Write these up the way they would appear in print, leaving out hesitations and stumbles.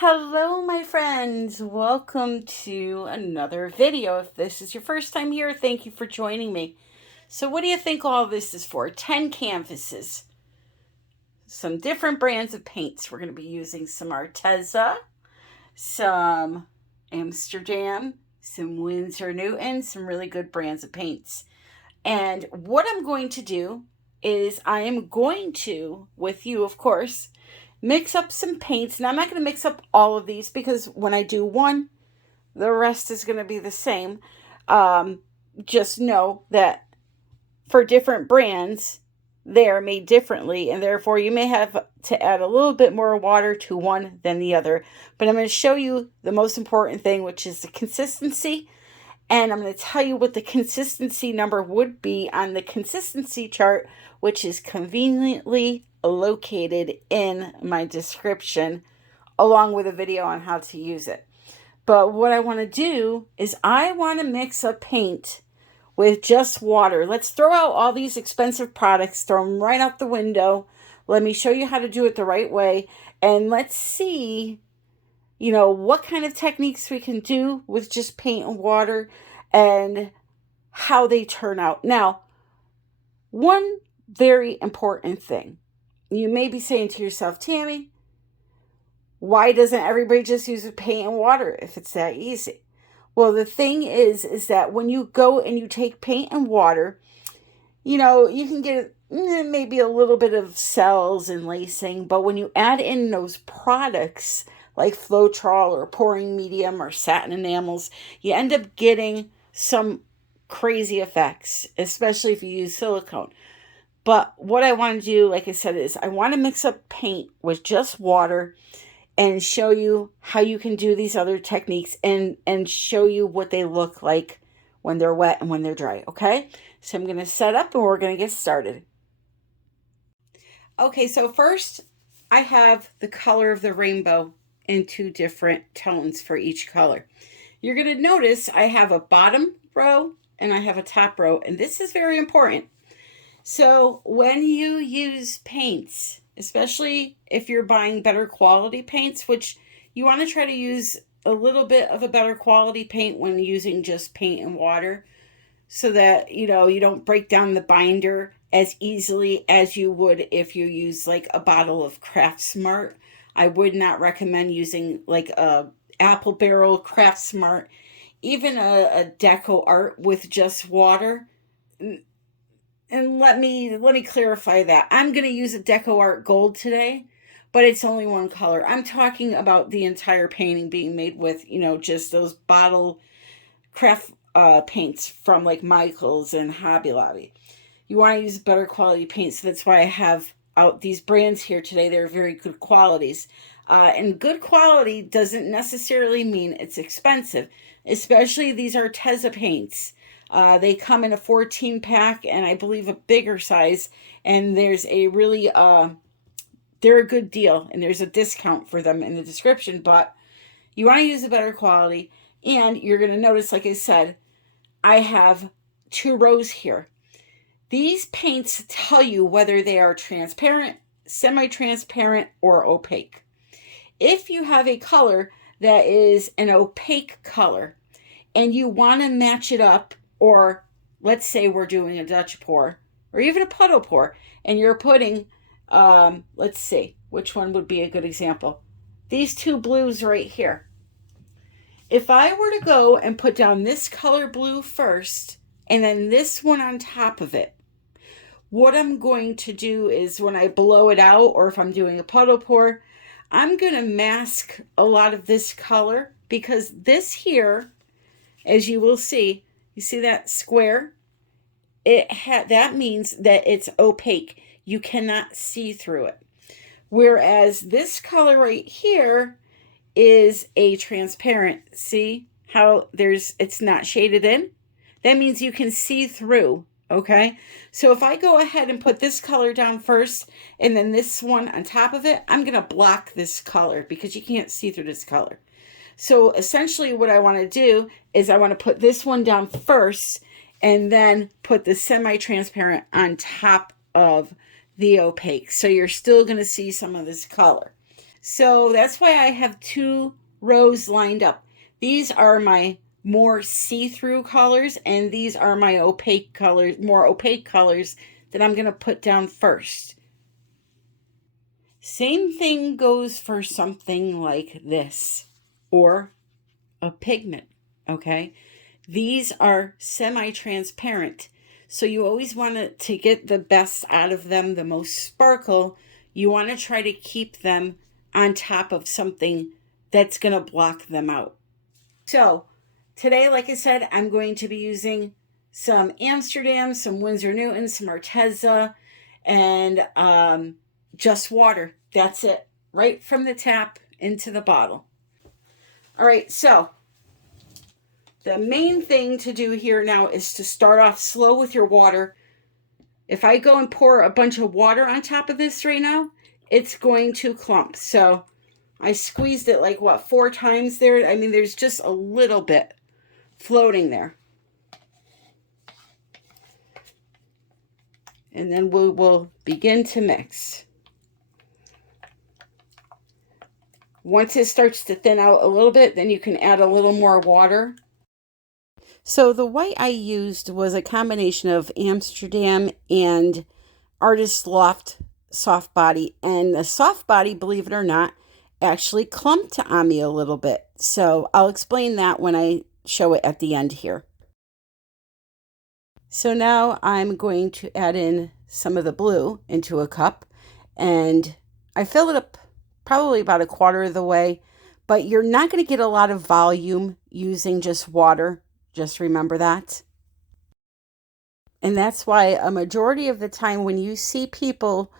Hello, my friends. Welcome to another video. If this is your first time here, thank you for joining me. So what do you think all this is for? 10 canvases, some different brands of paints. We're going to be using some Arteza, some Amsterdam, some Winsor Newton, some really good brands of paints. And what I'm going to do is I am going to, with you, of course, mix up some paints. Now, I'm not going to mix up all of these because when I do one, the rest is going to be the same. Just know that for different brands, they are made differently, and therefore you may have to add a little bit more water to one than the other. But I'm going to show you the most important thing, which is the consistency. And I'm going to tell you what the consistency number would be on the consistency chart, which is conveniently located in my description, along with a video on how to use it. But what I want to do is I want to mix a paint with just water. Let's throw out all these expensive products, throw them right out the window. Let me show you how to do it the right way. And let's see, what kind of techniques we can do with just paint and water and how they turn out. Now, one very important thing. You may be saying to yourself, Tammy, why doesn't everybody just use paint and water if it's that easy? Well, the thing is that when you go and you take paint and water, you can get maybe a little bit of cells and lacing, but when you add in those products like FLOETROL or pouring medium or satin enamels, you end up getting some crazy effects, especially if you use silicone. But what I want to do, like I said, is I want to mix up paint with just water and show you how you can do these other techniques and show you what they look like when they're wet and when they're dry, okay? So I'm going to set up and we're going to get started. Okay, so first I have the color of the rainbow in two different tones for each color. You're going to notice I have a bottom row and I have a top row, and this is very important. So when you use paints, especially if you're buying better quality paints, which you want to try to use a little bit of a better quality paint when using just paint and water, so that you don't break down the binder as easily as you would if you use like a bottle of Craft Smart. I would not recommend using like a apple barrel Craft Smart, even a Deco Art with just water. And let me clarify that. I'm going to use a Deco Art Gold today, but it's only one color. I'm talking about the entire painting being made with, just those bottle craft paints from like Michael's and Hobby Lobby. You want to use better quality paints, so that's why I have out these brands here today. They're very good qualities. And good quality doesn't necessarily mean it's expensive, especially these Arteza paints. They come in a 14 pack and I believe a bigger size, and there's a really they're a good deal, and there's a discount for them in the description. But you want to use a better quality, and you're going to notice, like I said, I have two rows here. These paints tell you whether they are transparent, semi-transparent, or opaque. If you have a color that is an opaque color and you want to match it up, or let's say we're doing a Dutch pour or even a puddle pour, and you're putting, let's see, which one would be a good example? These two blues right here. If I were to go and put down this color blue first and then this one on top of it, what I'm going to do is when I blow it out, or if I'm doing a puddle pour, I'm going to mask a lot of this color, because this here, as you will see, you see that square? That means that it's opaque. You cannot see through it. Whereas this color right here is a transparent. See how it's not shaded in? That means you can see through, okay? So if I go ahead and put this color down first and then this one on top of it, I'm going to block this color because you can't see through this color. So essentially what I want to do is I want to put this one down first and then put the semi-transparent on top of the opaque. So you're still going to see some of this color. So that's why I have 2 rows lined up. These are my more see-through colors, and these are my opaque colors, more opaque colors that I'm going to put down first. Same thing goes for something like this, or a pigment, okay? These are semi-transparent, so you always want to get the best out of them, the most sparkle. You want to try to keep them on top of something that's going to block them out. So today, like I said, I'm going to be using some Amsterdam, some Winsor Newton, some Arteza, and just water. That's it. Right from the tap into the bottle. All right, so the main thing to do here now is to start off slow with your water. If I go and pour a bunch of water on top of this right now, it's going to clump. So I squeezed it like, what, 4 times there? I mean, there's just a little bit floating there. And then we will begin to mix. Once it starts to thin out a little bit, then you can add a little more water. So the white I used was a combination of Amsterdam and Artist Loft Soft Body. And the soft body, believe it or not, actually clumped on me a little bit. So I'll explain that when I show it at the end here. So now I'm going to add in some of the blue into a cup, and I fill it up probably about 1/4 of the way, but you're not going to get a lot of volume using just water. Just remember that. And that's why a majority of the time when you see people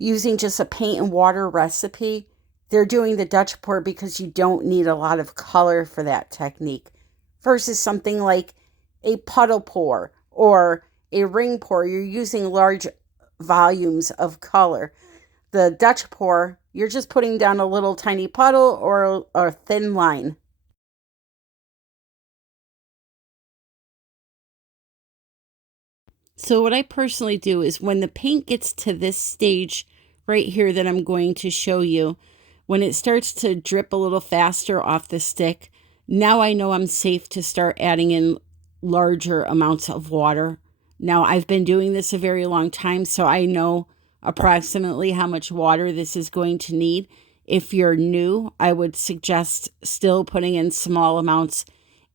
using just a paint and water recipe, they're doing the Dutch pour because you don't need a lot of color for that technique versus something like a puddle pour or a ring pour. You're using large volumes of color. The Dutch pour, you're just putting down a little tiny puddle or a thin line. So what I personally do is when the paint gets to this stage right here that I'm going to show you, when it starts to drip a little faster off the stick, now I know I'm safe to start adding in larger amounts of water. Now I've been doing this a very long time, so I know approximately how much water this is going to need. If you're new, I would suggest still putting in small amounts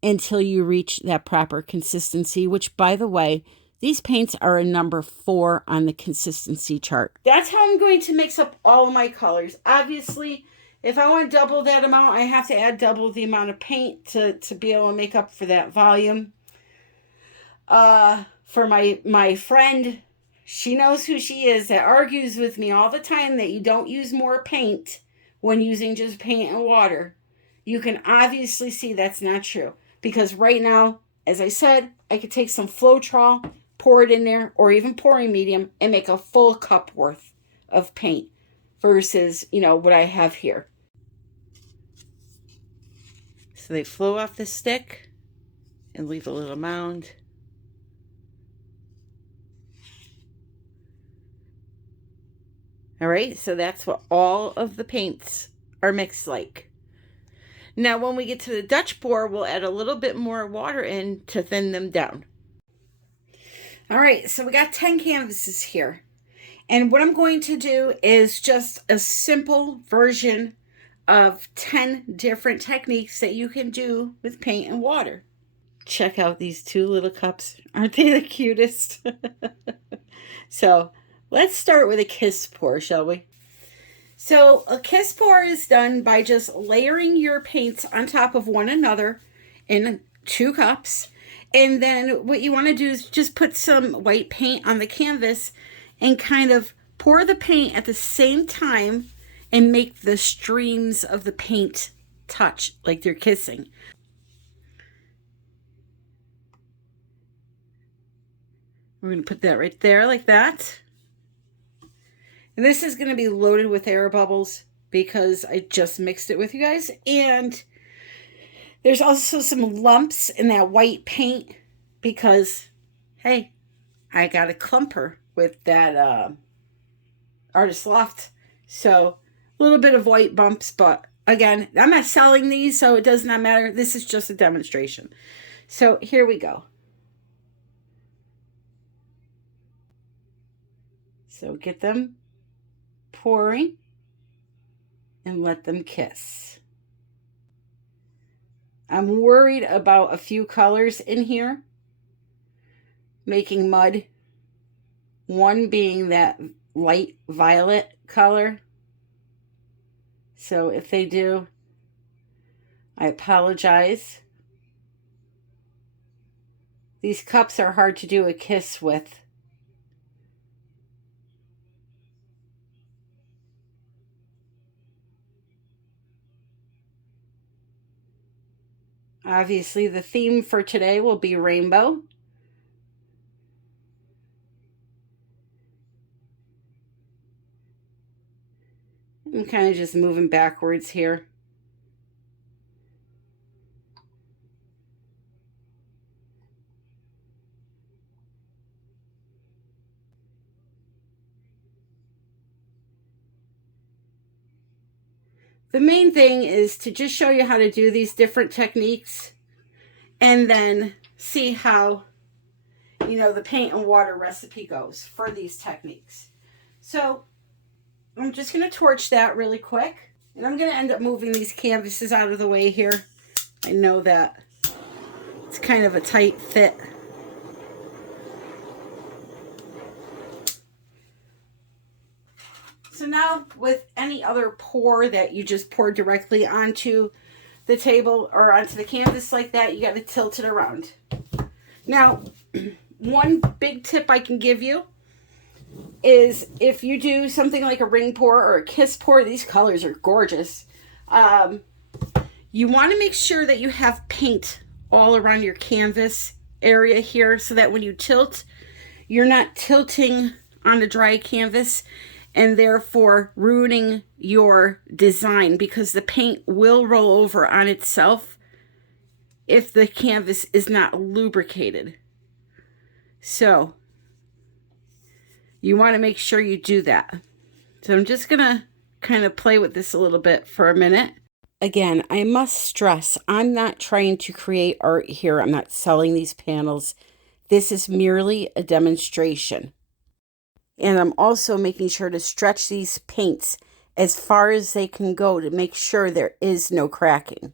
until you reach that proper consistency, which, by the way, these paints are a number 4 on the consistency chart. That's how I'm going to mix up all of my colors. Obviously, if I want double that amount, I have to add double the amount of paint to be able to make up for that volume. For my friend, she knows who she is, that argues with me all the time that you don't use more paint when using just paint and water. You can obviously see that's not true. Because right now, as I said, I could take some FLOETROL, pour it in there, or even pouring medium, and make a full cup worth of paint versus, what I have here. So they flow off the stick and leave a little mound. All right, so that's what all of the paints are mixed like. Now, when we get to the Dutch pour, we'll add a little bit more water in to thin them down. All right, so we got 10 canvases here. And what I'm going to do is just a simple version of 10 different techniques that you can do with paint and water. Check out these 2 little cups. Aren't they the cutest? So let's start with a kiss pour, shall we? So a kiss pour is done by just layering your paints on top of one another in 2 cups. And then what you want to do is just put some white paint on the canvas and kind of pour the paint at the same time and make the streams of the paint touch like they're kissing. We're going to put that right there like that. And this is going to be loaded with air bubbles because I just mixed it with you guys. And there's also some lumps in that white paint because, hey, I got a clumper with that Artist Loft. So little bit of white bumps, but again, I'm not selling these, so it does not matter. This is just a demonstration. So here we go. So get them pouring and let them kiss. I'm worried about a few colors in here making mud. One being that light violet color. So if they do, I apologize. These cups are hard to do a kiss with. Obviously, the theme for today will be rainbow. I'm kind of just moving backwards here. The main thing is to just show you how to do these different techniques and then see how, you know, the paint and water recipe goes for these techniques. So I'm just going to torch that really quick, and I'm going to end up moving these canvases out of the way here. I know that it's kind of a tight fit. So now with any other pour that you just pour directly onto the table or onto the canvas like that, you got to tilt it around. Now, one big tip I can give you is if you do something like a ring pour or a kiss pour, these colors are gorgeous. You want to make sure that you have paint all around your canvas area here so that when you tilt, you're not tilting on the dry canvas and therefore ruining your design, because the paint will roll over on itself if the canvas is not lubricated. So you want to make sure you do that. So I'm just going to kind of play with this a little bit for a minute. Again, I must stress, I'm not trying to create art here. I'm not selling these panels. This is merely a demonstration. And I'm also making sure to stretch these paints as far as they can go to make sure there is no cracking.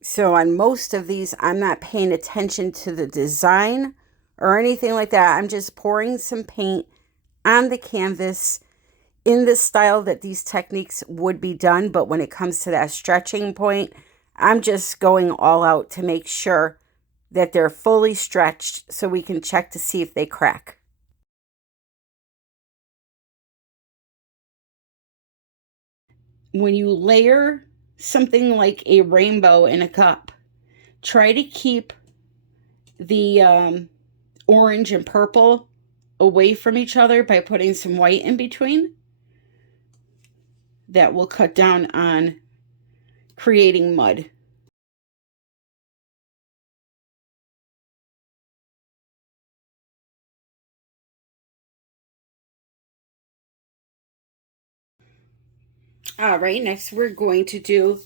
So on most of these, I'm not paying attention to the design or anything like that. I'm just pouring some paint on the canvas in the style that these techniques would be done. But when it comes to that stretching point, I'm just going all out to make sure that they're fully stretched so we can check to see if they crack. When you layer something like a rainbow in a cup, try to keep the orange and purple away from each other by putting some white in between. That will cut down on creating mud. All right, next we're going to do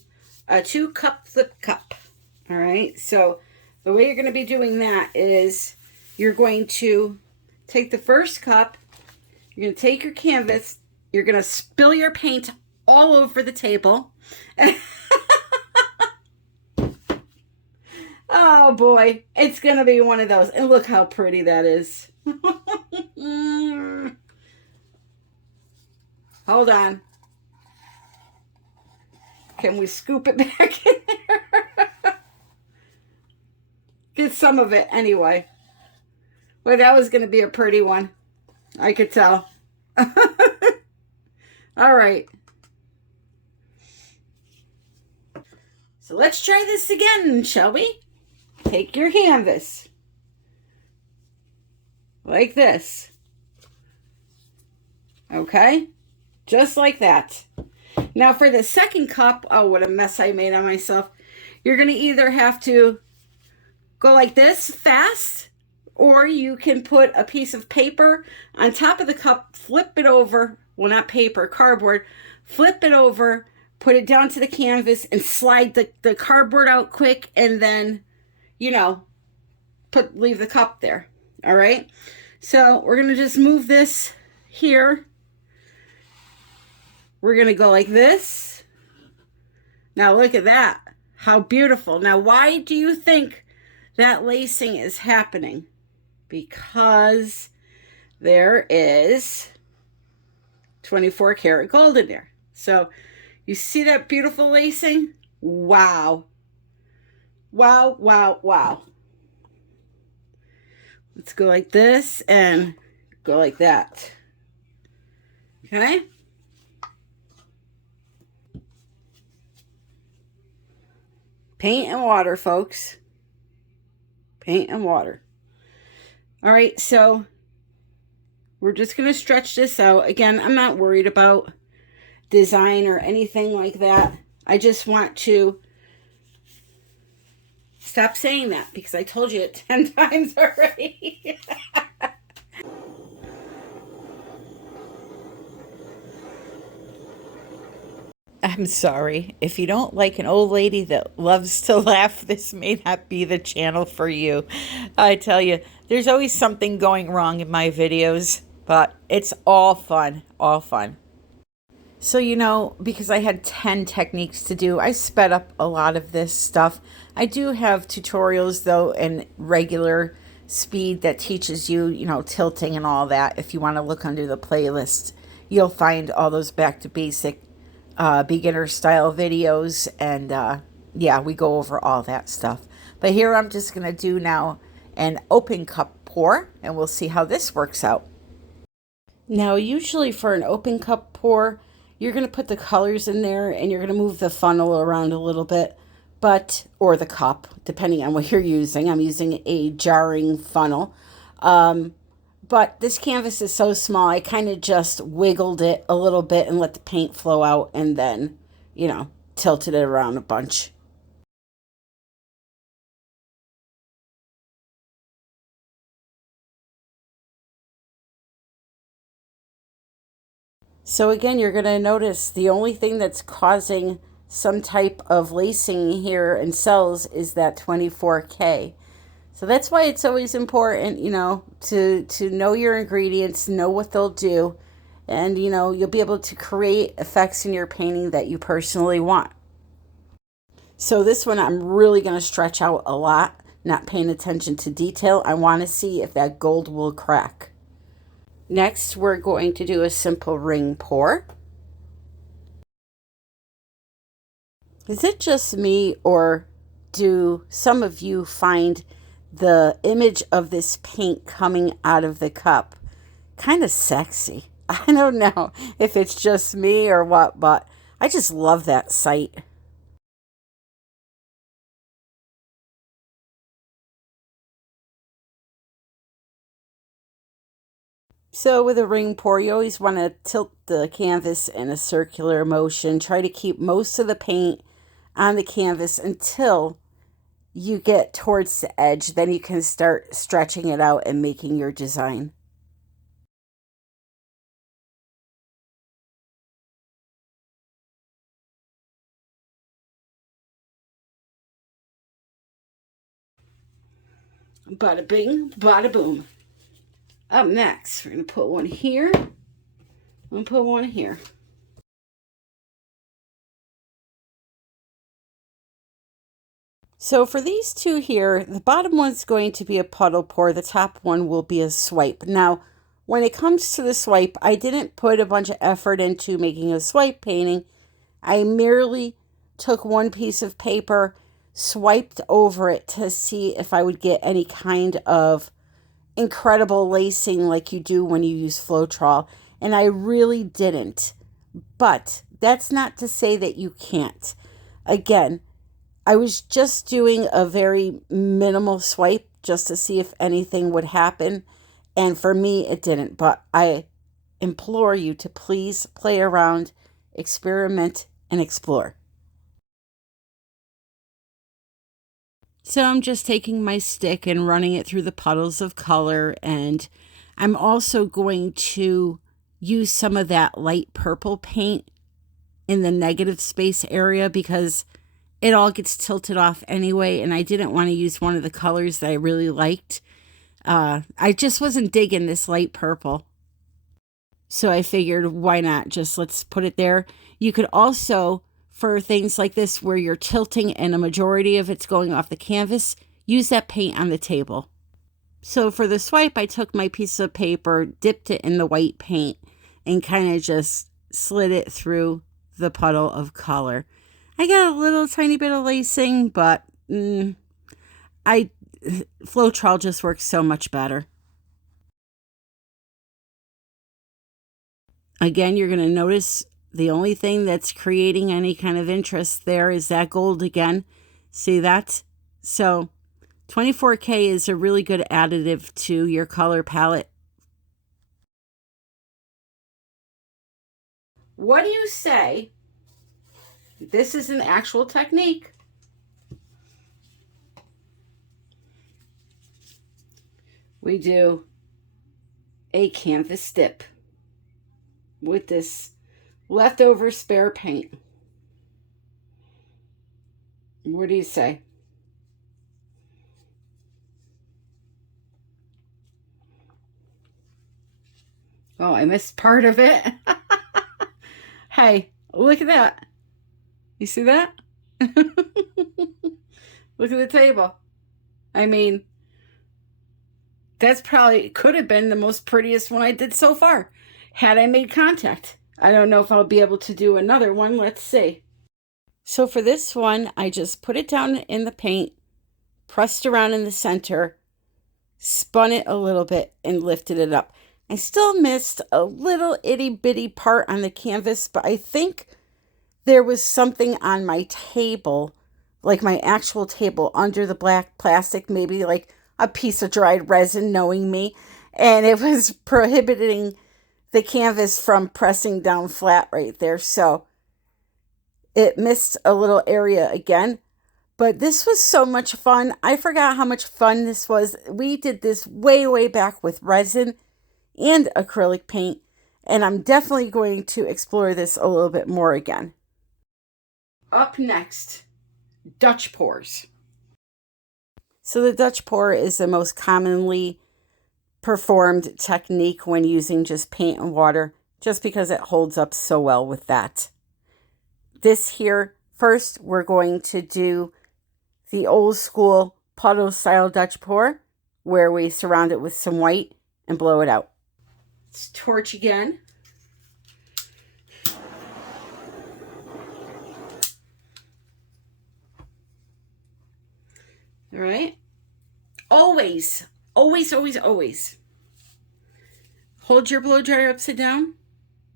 a 2-cup flip cup. All right, so the way you're going to be doing that is you're going to take the first cup, you're going to take your canvas, you're going to spill your paint all over the table. Oh boy, it's going to be one of those. And look how pretty that is. Hold on. Can we scoop it back in there? Get some of it anyway. Well, that was going to be a pretty one. I could tell. All right. So let's try this again, shall we? Take your canvas. Like this. Okay? Just like that. Now for the second cup, oh, what a mess I made on myself. You're going to either have to go like this fast, or you can put a piece of paper on top of the cup, flip it over, well, not paper, cardboard, flip it over, put it down to the canvas, and slide the cardboard out quick, and then, you know, leave the cup there. All right. So we're going to just move this here. We're going to go like this. Now look at that. How beautiful. Now, why do you think that lacing is happening? Because there is 24 karat gold in there. So you see that beautiful lacing? Wow. Wow, wow, wow. Let's go like this and go like that. Okay? Paint and water, folks. Paint and water. All right, so we're just going to stretch this out. Again, I'm not worried about design or anything like that. I just want to stop saying that because I told you it 10 times already. I'm sorry. If you don't like an old lady that loves to laugh, this may not be the channel for you. I tell you, there's always something going wrong in my videos, but it's all fun, all fun. So, you know, because I had 10 techniques to do, I sped up a lot of this stuff. I do have tutorials, though, in regular speed that teaches you, you know, tilting and all that. If you want to look under the playlist, you'll find all those back to basic beginner style videos, and yeah, we go over all that stuff. But here I'm just going to do now an open cup pour, and we'll see how this works out. Now, usually for an open cup pour, you're going to put the colors in there and you're going to move the funnel around a little bit, or the cup, depending on what you're using. I'm using a jarring funnel. But this canvas is so small, I kind of just wiggled it a little bit and let the paint flow out, and then, you know, tilted it around a bunch. So again, you're going to notice the only thing that's causing some type of lacing here in cells is that 24K. So that's why it's always important, you know, to know your ingredients, know what they'll do, and, you know, you'll be able to create effects in your painting that you personally want. So this one, I'm really going to stretch out a lot, not paying attention to detail. I want to see if that gold will crack. Next, we're going to do a simple ring pour. Is it just me, or do some of you find the image of this paint coming out of the cup kind of sexy? I don't know if it's just me or what, but I just love that sight. So with a ring pour, you always want to tilt the canvas in a circular motion. Try to keep most of the paint on the canvas until you get towards the edge. Then you can start stretching it out and making your design. Bada bing, bada boom. Up next, we're going to put one here. I'm going to put one here. So for these two here, the bottom one's going to be a puddle pour. The top one will be a swipe. Now, when it comes to the swipe, I didn't put a bunch of effort into making a swipe painting. I merely took one piece of paper, swiped over it to see if I would get any kind of incredible lacing like you do when you use FLOETROL, and I really didn't. But that's not to say that you can't. Again, I was just doing a very minimal swipe just to see if anything would happen, and for me it didn't. But I implore you to please play around, experiment, and explore. So I'm just taking my stick and running it through the puddles of color, and I'm also going to use some of that light purple paint in the negative space area because it all gets tilted off anyway, and I didn't want to use one of the colors that I really liked. I just wasn't digging this light purple. So I figured, why not? Just let's put it there. You could also, for things like this where you're tilting and a majority of it's going off the canvas, use that paint on the table. So for the swipe, I took my piece of paper, dipped it in the white paint, and kind of just slid it through the puddle of color. I got a little tiny bit of lacing, but FLOETROL just works so much better. Again, you're going to notice the only thing that's creating any kind of interest there is that gold again. See that? So 24K is a really good additive to your color palette. What do you say? This is an actual technique. We do a canvas dip with this leftover spare paint. What do you say? Oh, I missed part of it. Hey, look at that. You see that? Look at the table. I mean, that's probably could have been the most prettiest one I did so far had I made contact. I don't know if I'll be able to do another one. Let's see. So for this one, I just put it down in the paint, pressed around in the center, spun it a little bit, and lifted it up. I still missed a little itty bitty part on the canvas, but I think there was something on my table, like my actual table under the black plastic, maybe like a piece of dried resin, knowing me, and it was prohibiting the canvas from pressing down flat right there. So it missed a little area again, but this was so much fun. I forgot how much fun this was. We did this way back with resin and acrylic paint, and I'm definitely going to explore this a little bit more again. Up next, Dutch pours. So the Dutch pour is the most commonly performed technique when using just paint and water, just because it holds up so well with that. This here, first we're going to do the old school puddle style Dutch pour, where we surround it with some white and blow it out. Let's torch again. All right. Always hold your blow dryer upside down.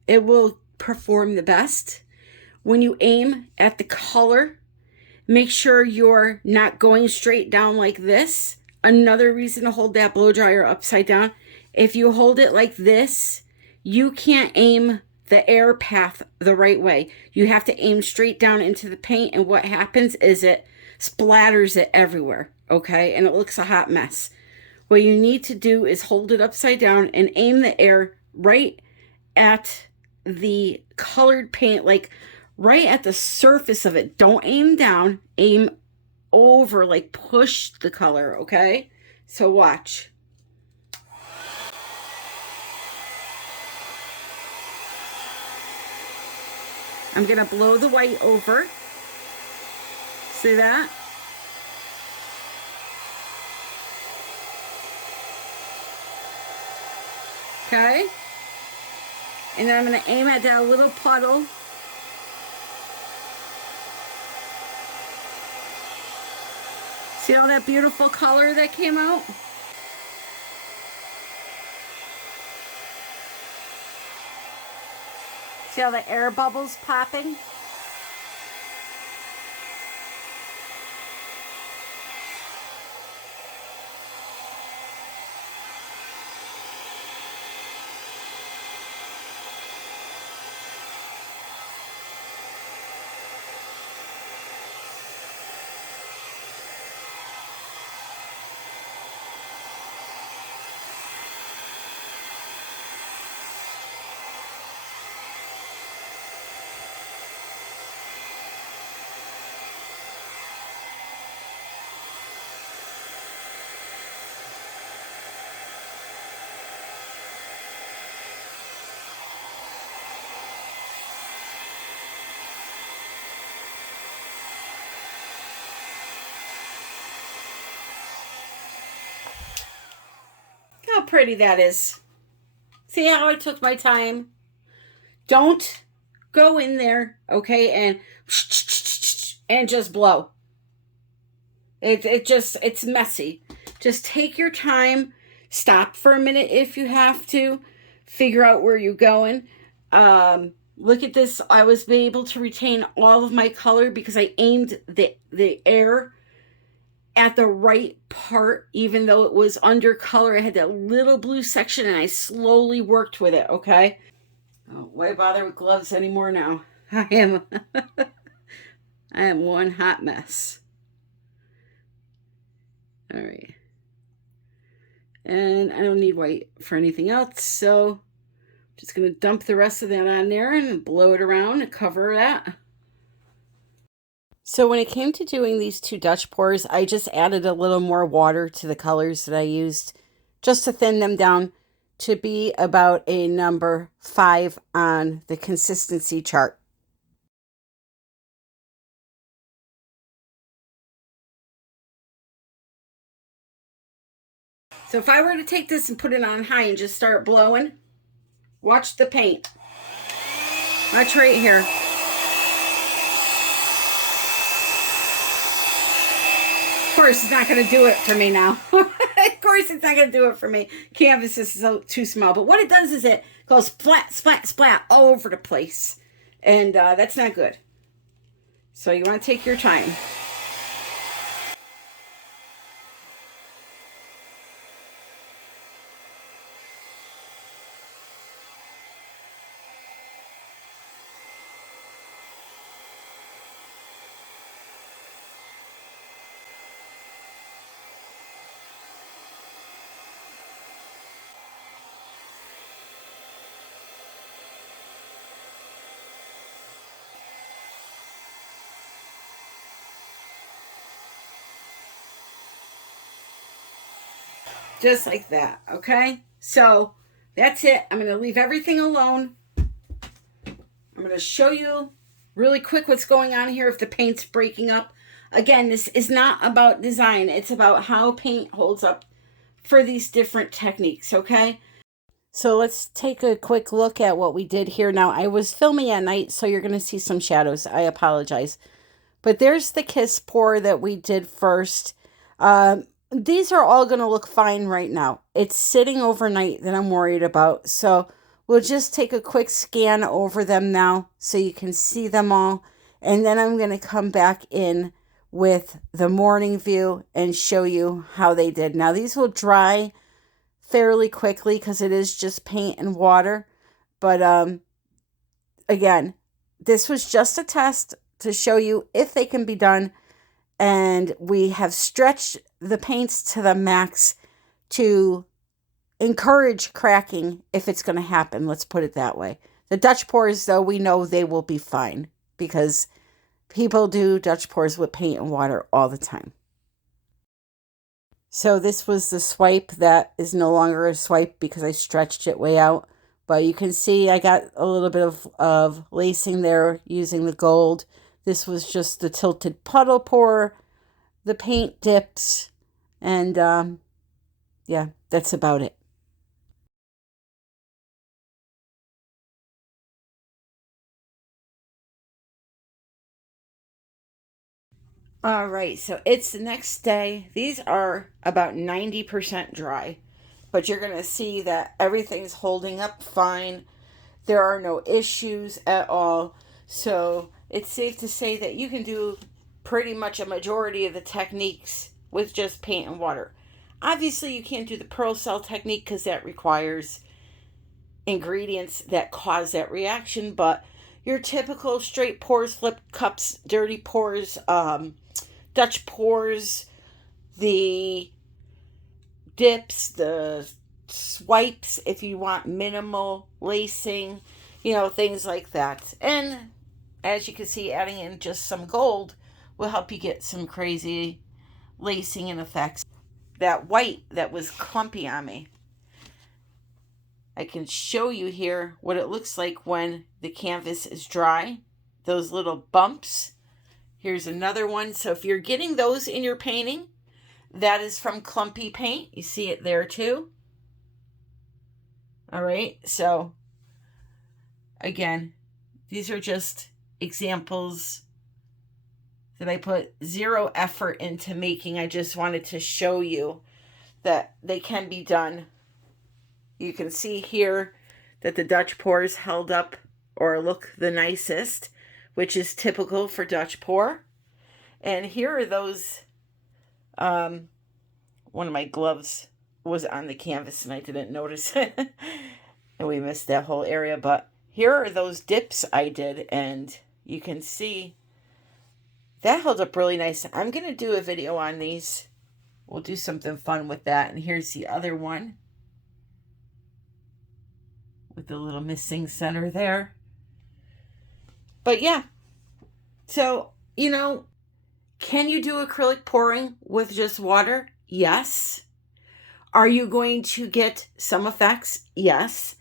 It will perform the best. When you aim at the color, make sure you're not going straight down like this. Another reason to hold that blow dryer upside down, if you hold it like this, you can't aim the air path the right way. You have to aim straight down into the paint, and what happens is it splatters it everywhere, okay? And it looks a hot mess. What you need to do is hold it upside down and aim the air right at the colored paint, like right at the surface of it. Don't aim down, aim over, like push the color, okay? So watch. I'm gonna blow the white over. See that? Okay. And then I'm going to aim at that little puddle. See all that beautiful color that came out? See how the air bubbles popping? pretty that is? See how I took my time? Don't go in there, okay, and just blow. It's messy. Just take your time. Stop for a minute if you have to. Figure out where you're going. Look at this. I was able to retain all of my color because I aimed the air at the right part, even though it was under color. I had that little blue section and I slowly worked with it, okay? Oh, why bother with gloves anymore now? I am one hot mess. All right. And I don't need white for anything else, so I'm just going to dump the rest of that on there and blow it around and cover that. So when it came to doing these two Dutch pours, I just added a little more water to the colors that I used just to thin them down to be about a number 5 on the consistency chart. So if I were to take this and put it on high and just start blowing, watch the paint. Watch right here. Of course, it's not going to do it for me now. Of course, it's not going to do it for me. Canvas is so too small. But what it does is it goes splat, splat, splat all over the place. And that's not good. So you want to take your time. Just like that, okay? So that's it. I'm going to leave everything alone. I'm going to show you really quick what's going on here if the paint's breaking up. Again, this is not about design. It's about how paint holds up for these different techniques, okay? So let's take a quick look at what we did here. Now, I was filming at night, so you're going to see some shadows. I apologize. But there's the kiss pour that we did first. These are all going to look fine right now. It's sitting overnight that I'm worried about. So we'll just take a quick scan over them now so you can see them all. And then I'm going to come back in with the morning view and show you how they did. Now these will dry fairly quickly because it is just paint and water. But again, this was just a test to show you if they can be done. And we have stretched the paints to the max to encourage cracking if it's going to happen. Let's put it that way. The Dutch pours, though, we know they will be fine because people do Dutch pours with paint and water all the time. So this was the swipe that is no longer a swipe because I stretched it way out. But you can see I got a little bit of lacing there using the gold. This was just the tilted puddle pour, the paint dips, and yeah, that's about it. All right, so it's the next day. These are about 90% dry, but you're going to see that everything's holding up fine. There are no issues at all. So it's safe to say that you can do pretty much a majority of the techniques with just paint and water. Obviously, you can't do the pearl cell technique because that requires ingredients that cause that reaction, but your typical straight pours, flip cups, dirty pours, Dutch pours, the dips, the swipes if you want minimal lacing, things like that. And as you can see, adding in just some gold will help you get some crazy lacing and effects. That white that was clumpy on me, I can show you here what it looks like when the canvas is dry. Those little bumps. Here's another one. So if you're getting those in your painting, that is from clumpy paint. You see it there too. All right, so again, these are just examples that I put zero effort into making. I just wanted to show you that they can be done. You can see here that the Dutch pours held up or look the nicest, which is typical for Dutch pour. And here are those, one of my gloves was on the canvas and I didn't notice it. And we missed that whole area, but here are those dips I did, and you can see that held up really nice. I'm going to do a video on these. We'll do something fun with that. And here's the other one with the little missing center there. But yeah, so, you know, can you do acrylic pouring with just water? Yes. Are you going to get some effects? Yes.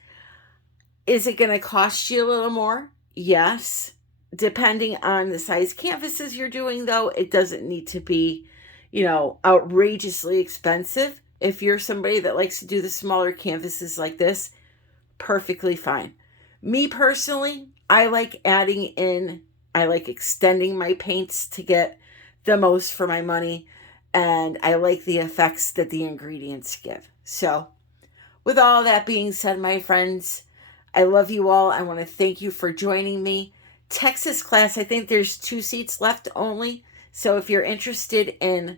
Is it going to cost you a little more? Yes. Depending on the size canvases you're doing, though, it doesn't need to be, you know, outrageously expensive. If you're somebody that likes to do the smaller canvases like this, perfectly fine. Me personally, I like extending my paints to get the most for my money, and I like the effects that the ingredients give. So, with all that being said, my friends, I love you all. I want to thank you for joining me. Texas class, I think there's 2 seats left only. So if you're interested in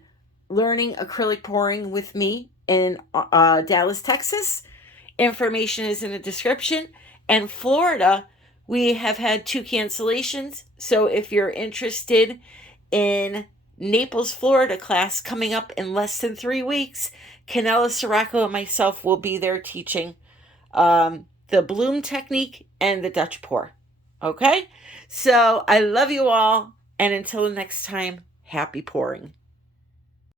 learning acrylic pouring with me in Dallas, Texas, information is in the description. And Florida, we have had 2 cancellations. So if you're interested in Naples, Florida class coming up in less than 3 weeks, Kanella Ciraco and myself will be there teaching the bloom technique and the Dutch pour. Okay? So I love you all. And until the next time, happy pouring.